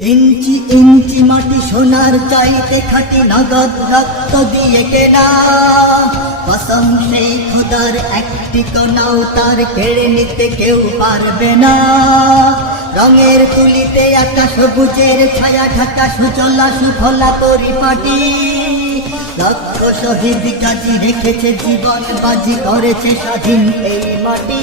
ইঞ্চি ইঞ্চি মাটি সোনার চাইতে খাটি নগদ রক্ত দিয়ে কেনা। কসম সেই খুদার একটি কোনাও তার কেড়ে নিতে কেউ পারবে না। রঙের তুলিতে আকাশ সবুজের ছায়া ঢাকা সুচলা সুফলা পরিপাটি। লক্ষ শহীদ কাজী রেখেছে জীবন, বাজি করেছে স্বাধীন এই মাটি।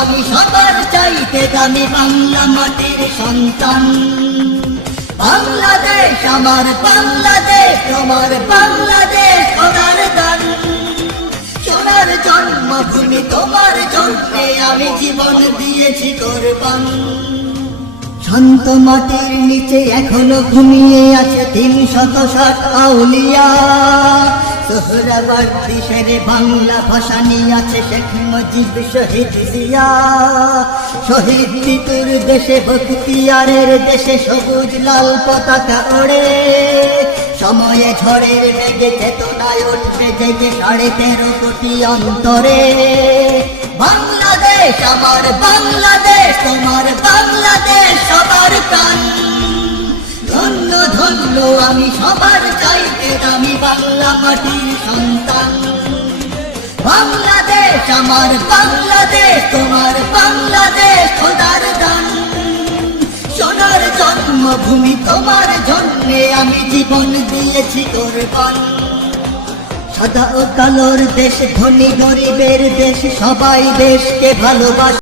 আমি সবার চাইতে দামি বাংলা মাটির সন্তান। বাংলাদেশ আমার বাংলাদেশ, তোমার বাংলাদেশ খোদার দান। সোনার জন্মভূমি, তোমার জন্যে আমি জীবন দিয়েছি কোরবান। শান্ত মাটির নিচে এখনও ঘুমিয়ে আছে তিন শত ষাট আউলিয়া। সোহরাবার্তি সেরে বাংলা ভাষা নিয়ে আছে শেখ মুজিব শহীদ জিয়া। শহীদ তিতুর দেশে বখতিয়ারের দেশে সবুজ লাল পতাকা ওড়ে। সময়ে ঝড়ের বেগে চেতনায় উঠবে জেগে সাড়ে তেরো কোটি অন্তরে। বাংলাদেশ, আমার বাংলাদেশ, তোমার বাংলাদেশ, সবার প্রাণ। ধন্য আমি সবার চাইতে আমি বাংলা মাটির সন্তান। বাংলাদেশ আমার বাংলাদেশ, তোমার বাংলাদেশ খোদার দান। সোনার জন্মভূমি তোমার জন্যে আমি জীবন দিয়েছি কোরবান। সাদা ও কালোর দেশ, ধনী গরিবের দেশ, সবাই দেশকে ভালোবাসে।